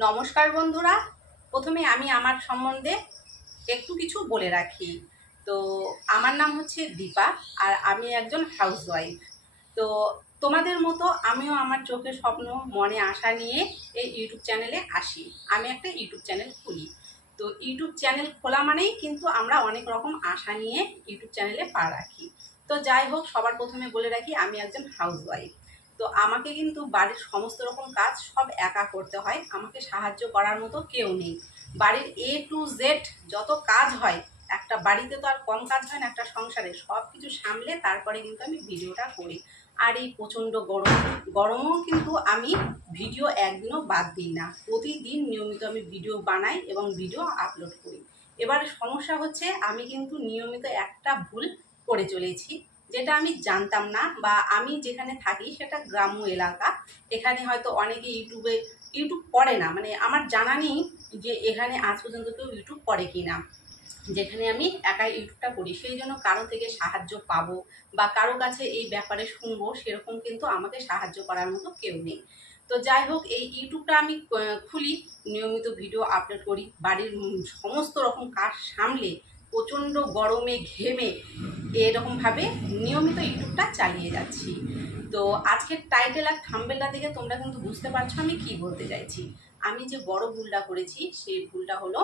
নমস্কার বন্ধুরা। প্রথমে আমি আমার সম্বন্ধে একটু কিছু বলে রাখি। তো আমার নাম হচ্ছে দীপা আর আমি একজন হাউসওয়াইফ তো তোমাদের মতো আমিও আমার চোখের স্বপ্ন, মনে আশা নিয়ে এই ইউটিউব চ্যানেলে আসি। আমি একটা ইউটিউব চ্যানেল খুলি। তো ইউটিউব চ্যানেল খোলা মানেই কিন্তু আমরা অনেক রকম আশা নিয়ে ইউটিউব চ্যানেলে পা রাখি। তো যাই হোক, সবার প্রথমে বলে রাখি, আমি একজন হাউসওয়াইফ তো আমাকে কিন্তু বাড়ির সমস্ত রকম কাজ সব একা করতে হয়। আমাকে সাহায্য করার মতো কেউ নেই। বাড়ির এ টু জেড যত কাজ হয়, একটা বাড়িতে তো আর কম কাজ হয় না, একটা সংসারে সব কিছু সামলে তারপরে কিন্তু আমি ভিডিওটা করি। আর এই প্রচণ্ড গরম, গরমও কিন্তু আমি ভিডিও একদিনও বাদ দিই না। প্রতিদিন নিয়মিত আমি ভিডিও বানাই এবং ভিডিও আপলোড করি। এবার সমস্যা হচ্ছে আমি কিন্তু নিয়মিত একটা ভুল করে চলেছি। যেটা আমি জানতাম না বা আমি যেখানে থাকি সেটা গ্রাম্য এলাকা। এখানে হয়তো অনেকে ইউটিউবে, ইউটিউব করে না মানে আমার জানা নেই যে এখানে আজ পর্যন্ত কেউ ইউটিউব করে কি না যেখানে আমি একাই ইউটিউবটা করি, সেই জন্য কারও থেকে সাহায্য পাবো বা কারও কাছে এই ব্যাপারে শুনব, সেরকম কিন্তু আমাকে সাহায্য করার মতো কেউ নেই। তো যাই হোক, এই ইউটিউবটা আমি খুলি, নিয়মিত ভিডিও আপলোড করি, বাড়ির সমস্ত রকম কাজ সামলে প্রচণ্ড গরমে, ঘেমে এরকমভাবে নিয়মিত ইউটিউবটা চালিয়ে যাচ্ছি। তো আজকের টাইটেল আর থাম্বেলটা দেখে তোমরা কিন্তু বুঝতে পারছ আমি কি বলতে চাইছি। আমি যে বড় ভুলটা করেছি, সেই ভুলটা হলো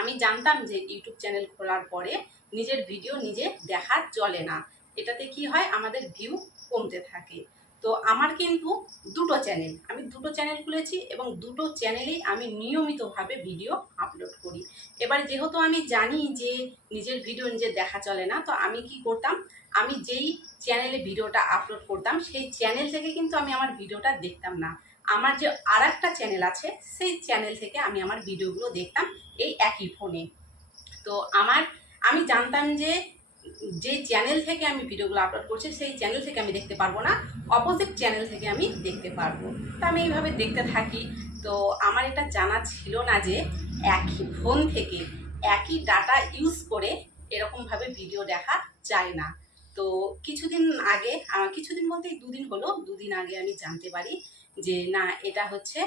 আমি জানতাম যে ইউটিউব চ্যানেল খোলার পরে নিজের ভিডিও নিজে দেখা চলে না। এটাতে কি হয়? আমাদের ভিউ কমতে থাকে। তো আমার কিন্তু দুটো চ্যানেল আমি দুটো চ্যানেল খুলেছি এবং দুটো চ্যানেলেই আমি নিয়মিতভাবে ভিডিও আপলোড করি। এবার যেহেতু আমি জানি যে নিজের ভিডিও নিজে দেখা চলে না, তো আমি কি করতাম? আমি যেই চ্যানেলে ভিডিওটা আপলোড করতাম, সেই চ্যানেল থেকে কিন্তু আমি আমার ভিডিওটা দেখতাম না। আমার যে আর চ্যানেল আছে, সেই চ্যানেল থেকে আমি আমার ভিডিওগুলো দেখতাম এই একই ফোনে তো আমার, আমি জানতাম যে যে চ্যানেল থেকে আমি ভিডিওগুলো আপলোড করছি, সেই চ্যানেল থেকে আমি দেখতে পারব না। অপোজিট চ্যানেল থেকে আমি দেখতে পারব। তো আমি এইভাবে দেখতে থাকি। তো আমার এটা জানা ছিল না যে একই ফোন থেকে একই ডাটা ইউজ করে এরকমভাবে ভিডিও দেখা যায় না। তো কিছুদিন আগে কিছুদিন বলতে দুদিন হলো, দুদিন আগে আমি জানতে পারি যে না, এটা হচ্ছে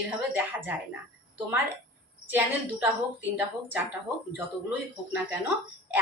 এভাবে দেখা যায় না। তোমার চ্যানেল দুটা হোক, তিনটা হোক, চারটা হোক, যতগুলোই হোক না কেন,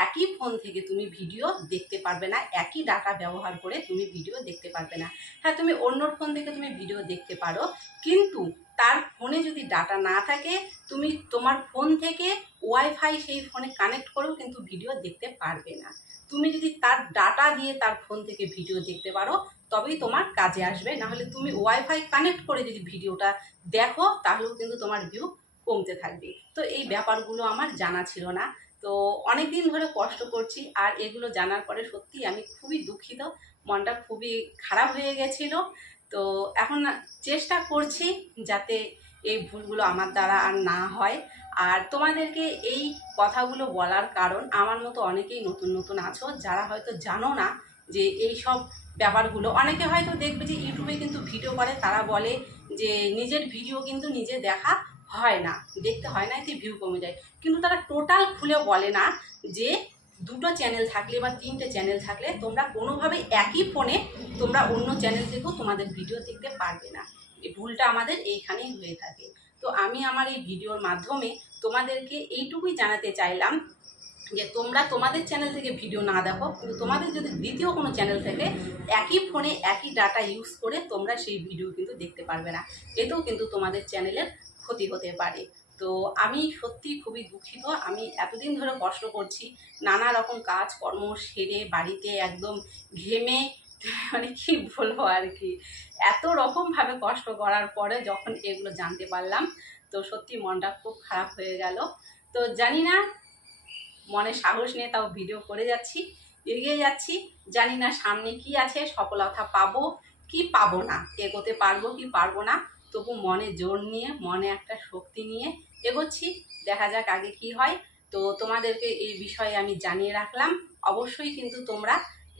একই ফোন থেকে তুমি ভিডিও দেখতে পারবে না, একই ডাটা ব্যবহার করে তুমি ভিডিও দেখতে পারবে না। হ্যাঁ তুমি অন্যর ফোন থেকে তুমি ভিডিও দেখতে পারো, কিন্তু তার ফোনে যদি ডাটা না থাকে, তুমি তোমার ফোন থেকে ওয়াইফাই সেই ফোনে কানেক্ট করেও কিন্তু ভিডিও দেখতে পারবে না। তুমি যদি তার ডাটা দিয়ে তার ফোন থেকে ভিডিও দেখতে পারো, তবেই তোমার কাজে আসবে। নাহলে তুমি ওয়াইফাই কানেক্ট করে যদি ভিডিওটা দেখো, তাহলেও কিন্তু তোমার ভিউ কমতে থাকবে। তো এই ব্যাপারগুলো আমার জানা ছিল না। তো অনেক দিন ধরে কষ্ট করছি আর এগুলো জানার পরে সত্যি আমি খুবই দুঃখিত। মনটা খুবই খারাপ হয়ে গেছিল। তো এখন চেষ্টা করছি যাতে এই ভুলগুলো আমার দ্বারা আর না হয়। আর তোমাদেরকে এই কথাগুলো বলার কারণ, আমার মতো অনেকেই নতুন নতুন আছো যারা হয়তো জানো না যে এই সব ব্যাপারগুলো। অনেকে হয়তো দেখবে যে ইউটিউবে কিন্তু ভিডিও করে, তারা বলে যে নিজের ভিডিও কিন্তু নিজে দেখা। হয় না। দেখতে হয় না, এতে ভিউ কমে যায়। কিন্তু তারা টোটাল খুলে বলে না যে দুটো চ্যানেল থাকলে বা তিনটে চ্যানেল থাকলে তোমরা কোনোভাবে একই ফোনে তোমরা অন্য চ্যানেল থেকেও তোমাদের ভিডিও দেখতে পারবে না। এই ভুলটা আমাদের এইখানেই হয়ে থাকে। তো আমি আমার এই ভিডিওর মাধ্যমে তোমাদেরকে এইটুকুই জানাতে চাইলাম যে তোমরা তোমাদের চ্যানেল থেকে ভিডিও না দেখো, কিন্তু তোমাদের যদি দ্বিতীয় কোনো চ্যানেল থেকে একই ফোনে একই ডাটা ইউজ করে তোমরা সেই ভিডিও কিন্তু দেখতে পারবে না। এতেও কিন্তু তোমাদের চ্যানেলের ক্ষতি হতে পারে। তো আমি সত্যি খুবই দুঃখিত। আমি এতদিন ধরে কষ্ট করছি, নানা রকম কাজ কর্ম সেরে বাড়িতে একদম ঘেমে মানে কি বলব আর কি, এত রকমভাবে কষ্ট করার পরে যখন এগুলো জানতে পারলাম, তো সত্যি মনটা খুব খারাপ হয়ে গেল। তো জানি না, মনে সাহস নিয়ে তাও ভিডিও করে যাচ্ছি, এগিয়ে যাচ্ছি। জানি না সামনে কি আছে, সফলতা পাবো, কি পাবো না, এগোতে পারব কি পারব না। তবু মনে জোর নিয়ে, মনে একটা শক্তি নিয়ে এগোচ্ছি। দেখা যাক আগে কি হয়। তো তোমাদেরকে এই বিষয়ে আমি জানিয়ে রাখলাম। অবশ্যই কিন্তু তোমরা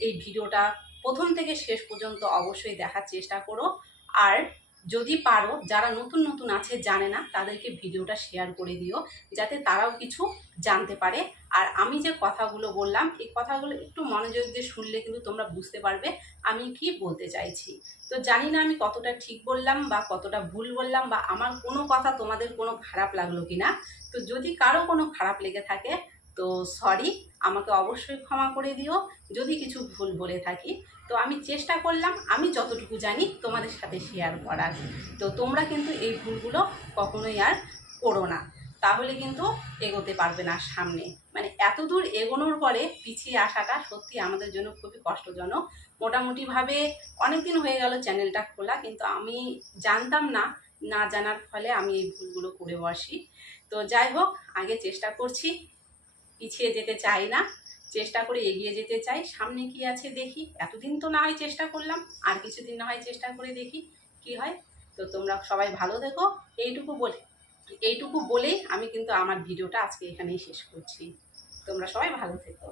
এই ভিডিওটা প্রথম থেকে শেষ পর্যন্ত অবশ্যই দেখার চেষ্টা করো। আর যদি পারো, যারা নতুন নতুন আছে, জানে না, তাদেরকে ভিডিওটা শেয়ার করে দিও, যাতে তারাও কিছু জানতে পারে। আর আমি যে কথাগুলো বললাম, এই কথাগুলো একটু মনোযোগ দিয়ে শুনলে কিন্তু তোমরা বুঝতে পারবে আমি কি বলতে চাইছি। তো জানি না আমি কতটা ঠিক বললাম বা কতটা ভুল বললাম বা আমার কোনো কথা তোমাদের কোনো খারাপ লাগল কি না তো যদি কারও কোনো খারাপ লেগে থাকে তো সরি আমাকে অবশ্যই ক্ষমা করে দিও, যদি কিছু ভুল বলে থাকি। তো আমি চেষ্টা করলাম, আমি যতটুকু জানি তোমাদের সাথে শেয়ার করার। তো তোমরা কিন্তু এই ভুলগুলো কখনোই আর করো না। তাহলে কিন্তু এগোতে পারবে না সামনে। মানে এত দূর এগোনোর পরে পিছিয়ে আসাটা সত্যি আমাদের জন্য খুবই কষ্টজনক। মোটামুটিভাবে অনেক দিন হয়ে গেল চ্যানেলটা খোলা, কিন্তু আমি জানতাম না না জানার ফলে আমি এই ভুলগুলো করে বসি। তো যাই হোক, আগে চেষ্টা করছি। পিছিয়ে যেতে চাই না, চেষ্টা করে এগিয়ে যেতে চাই। সামনে কি আছে দেখি। এতদিন তো না হয় চেষ্টা করলাম, আর কিছুদিন না হয় চেষ্টা করে দেখি কি হয়। তো তোমরা সবাই ভালো দেখো এইটুকু বলে, এইটুকু বলেই আমি কিন্তু আমার ভিডিওটা আজকে এখানেই শেষ করছি। তোমরা সবাই ভালো থেকো।